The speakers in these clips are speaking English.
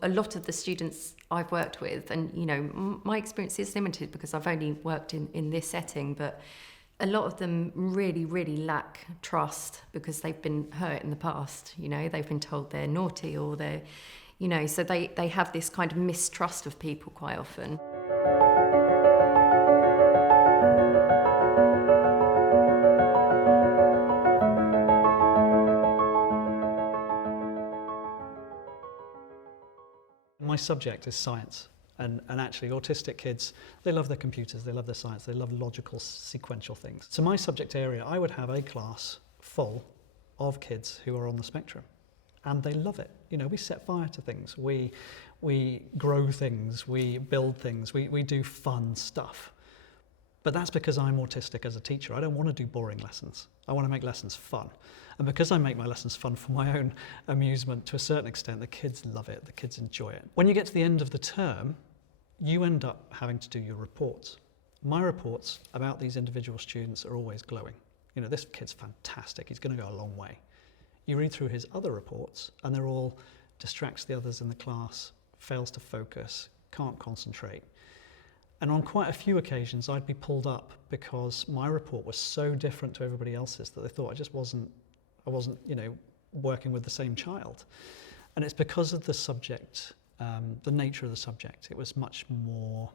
A lot of the students I've worked with, and my experience is limited because I've only worked in this setting, but a lot of them really, really lack trust because they've been hurt in the past. They've been told they're naughty or they're, so they have this kind of mistrust of people quite often. My subject is science, and actually autistic kids, they love their computers, they love their science, they love logical, sequential things. So my subject area, I would have a class full of kids who are on the spectrum, and they love it. We set fire to things, we grow things, we build things, we do fun stuff. But that's because I'm autistic as a teacher. I don't want to do boring lessons. I want to make lessons fun. And because I make my lessons fun for my own amusement, to a certain extent, the kids love it, the kids enjoy it. When you get to the end of the term, you end up having to do your reports. My reports about these individual students are always glowing. This kid's fantastic, he's going to go a long way. You read through his other reports, and they're all distracts the others in the class, fails to focus, can't concentrate. And on quite a few occasions, I'd be pulled up because my report was so different to everybody else's that they thought I wasn't, working with the same child. And it's because of the subject, the nature of the subject. It was much more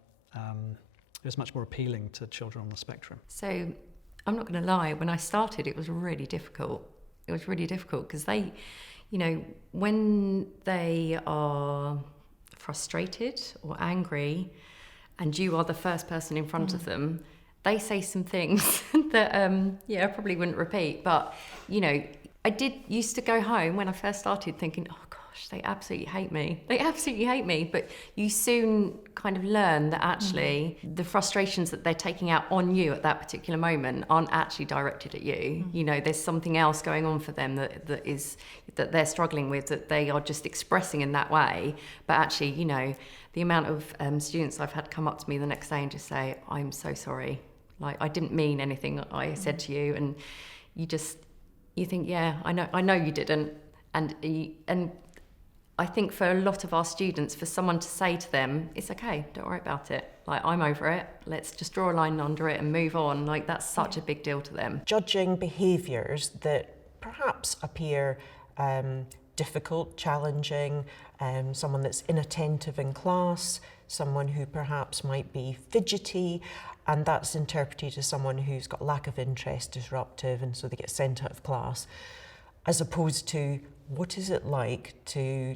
appealing to children on the spectrum. So I'm not going to lie, when I started, it was really difficult. It was really difficult because they, when they are frustrated or angry, and you are the first person in front of them, they say some things that, I probably wouldn't repeat. But, I used to go home when I first started thinking, oh gosh, they absolutely hate me. They absolutely hate me. But you soon kind of learn that actually the frustrations that they're taking out on you at that particular moment aren't actually directed at you. There's something else going on for them that they're struggling with, that they are just expressing in that way. But actually, the amount of students I've had come up to me the next day and just say, I'm so sorry. Like, I didn't mean anything I said to you. And you think, yeah, I know you didn't. And I think for a lot of our students, for someone to say to them, it's okay, don't worry about it. Like, I'm over it. Let's just draw a line under it and move on. Like, that's such a big deal to them. Judging behaviours that perhaps appear difficult, challenging, someone that's inattentive in class, someone who perhaps might be fidgety, and that's interpreted as someone who's got lack of interest, disruptive, and so they get sent out of class, as opposed to what is it like to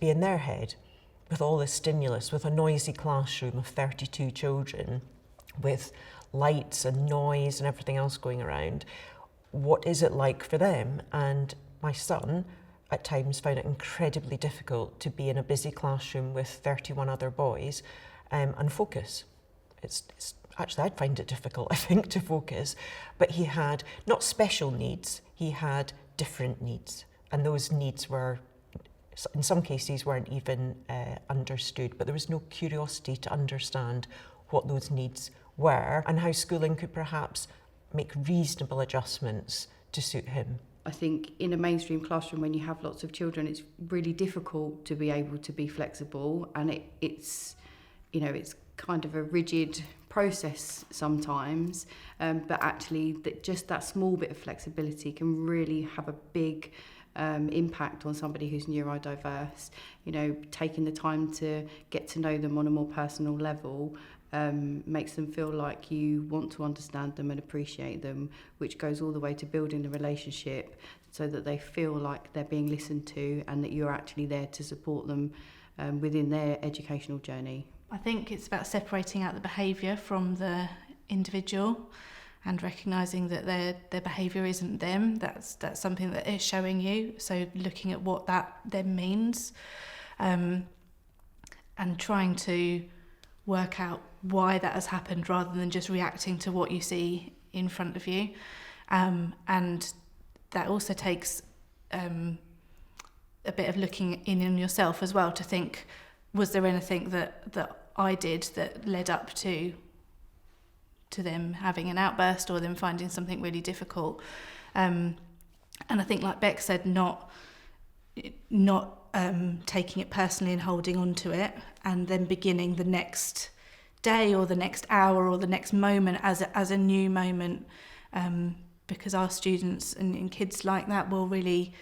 be in their head with all this stimulus, with a noisy classroom of 32 children, with lights and noise and everything else going around. What is it like for them? And my son at times found it incredibly difficult to be in a busy classroom with 31 other boys and focus. It's actually, I'd find it difficult, I think, to focus. But he had not special needs, he had different needs. And those needs were, in some cases, weren't even understood, but there was no curiosity to understand what those needs were and how schooling could perhaps make reasonable adjustments to suit him. I think in a mainstream classroom, when you have lots of children, it's really difficult to be able to be flexible, and it's kind of a rigid process sometimes, but actually just that small bit of flexibility can really have a big impact on somebody who's neurodiverse. Taking the time to get to know them on a more personal level makes them feel like you want to understand them and appreciate them, which goes all the way to building the relationship so that they feel like they're being listened to and that you're actually there to support them within their educational journey. I think it's about separating out the behaviour from the individual and recognising that their behaviour isn't them. That's something that is showing you. So looking at what that then means, and trying to work out why that has happened rather than just reacting to what you see in front of you. And that also takes a bit of looking in yourself as well to think, was there anything that I did that led up to them having an outburst or them finding something really difficult? And I think, like Beck said, not taking it personally and holding on to it, and then beginning the next day or the next hour or the next moment as a new moment, because our students and kids like that will really,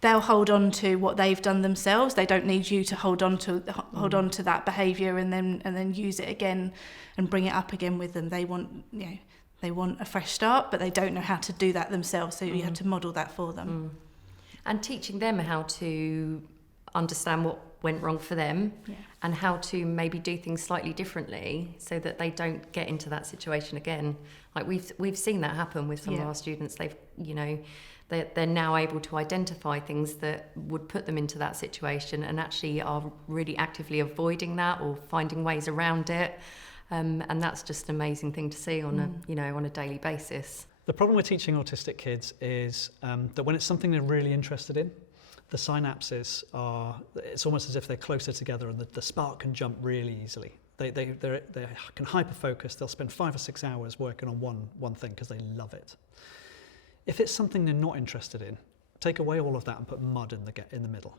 they'll hold on to what they've done themselves. They don't need you to hold on to that behaviour and then use it again and bring it up again with them. They want a fresh start, but they don't know how to do that themselves, so you have to model that for them. And teaching them how to understand what went wrong for them, and how to maybe do things slightly differently so that they don't get into that situation again. Like we've seen that happen with some of our students. They're now able to identify things that would put them into that situation and actually are really actively avoiding that or finding ways around it. And that's just an amazing thing to see on a daily basis. The problem with teaching autistic kids is that when it's something they're really interested in, the synapses it's almost as if they're closer together and the spark can jump really easily. They can hyper-focus. They'll spend 5 or 6 hours working on one thing because they love it. If it's something they're not interested in, take away all of that and put mud in the middle.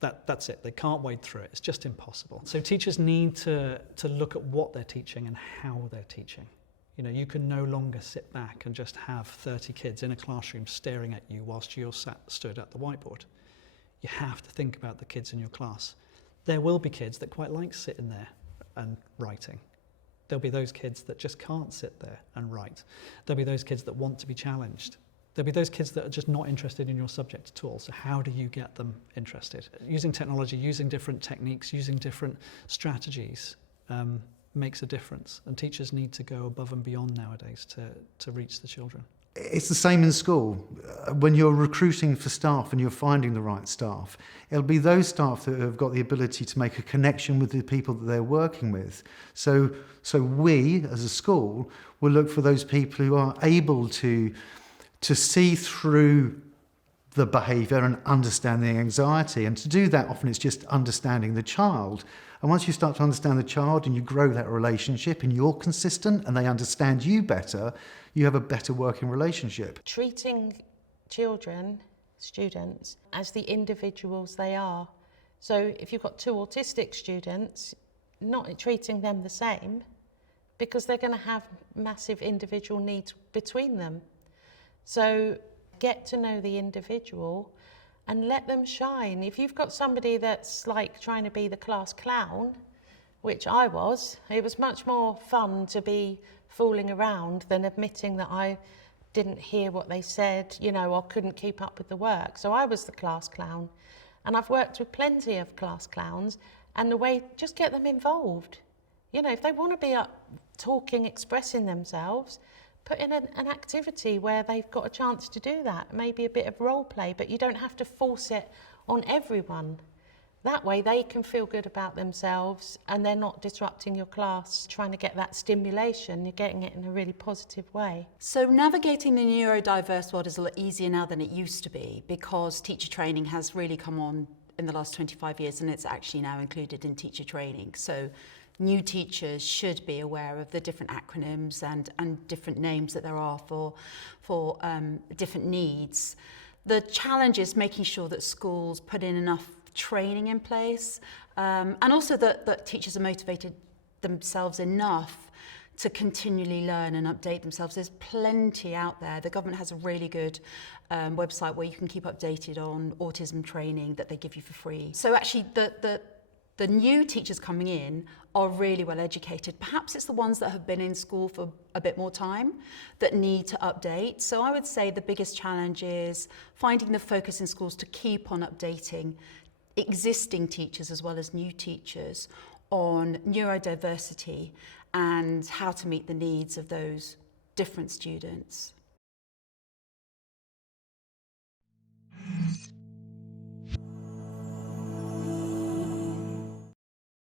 That's it. They can't wade through it. It's just impossible. So teachers need to look at what they're teaching and how they're teaching. You can no longer sit back and just have 30 kids in a classroom staring at you whilst you're stood at the whiteboard. You have to think about the kids in your class. There will be kids that quite like sitting there and writing. There'll be those kids that just can't sit there and write. There'll be those kids that want to be challenged. There'll be those kids that are just not interested in your subject at all. So how do you get them interested? Using technology, using different techniques, using different strategies makes a difference. And teachers need to go above and beyond nowadays to reach the children. It's the same in school. When you're recruiting for staff and you're finding the right staff, it'll be those staff that have got the ability to make a connection with the people that they're working with. So we, as a school, will look for those people who are able to see through the behaviour and understand the anxiety. And to do that, often it's just understanding the child. And once you start to understand the child and you grow that relationship and you're consistent and they understand you better, you have a better working relationship. Treating children, students, as the individuals they are. So if you've got 2 autistic students, not treating them the same, because they're going to have massive individual needs between them. So get to know the individual and let them shine. If you've got somebody that's like trying to be the class clown, which I was, it was much more fun to be fooling around than admitting that I didn't hear what they said, or couldn't keep up with the work. So I was the class clown. And I've worked with plenty of class clowns, and just get them involved. If they want to be up talking, expressing themselves, put in an activity where they've got a chance to do that, maybe a bit of role play, but you don't have to force it on everyone. That way they can feel good about themselves and they're not disrupting your class, trying to get that stimulation, you're getting it in a really positive way. So navigating the neurodiverse world is a lot easier now than it used to be, because teacher training has really come on in the last 25 years and it's actually now included in teacher training. So new teachers should be aware of the different acronyms and different names that there are for different needs. The challenge is making sure that schools put in enough training in place, and also that teachers are motivated themselves enough to continually learn and update themselves. There's plenty out there. The government has a really good website where you can keep updated on autism training that they give you for free. So actually the new teachers coming in are really well educated. Perhaps it's the ones that have been in school for a bit more time that need to update. So I would say the biggest challenge is finding the focus in schools to keep on updating existing teachers as well as new teachers on neurodiversity and how to meet the needs of those different students.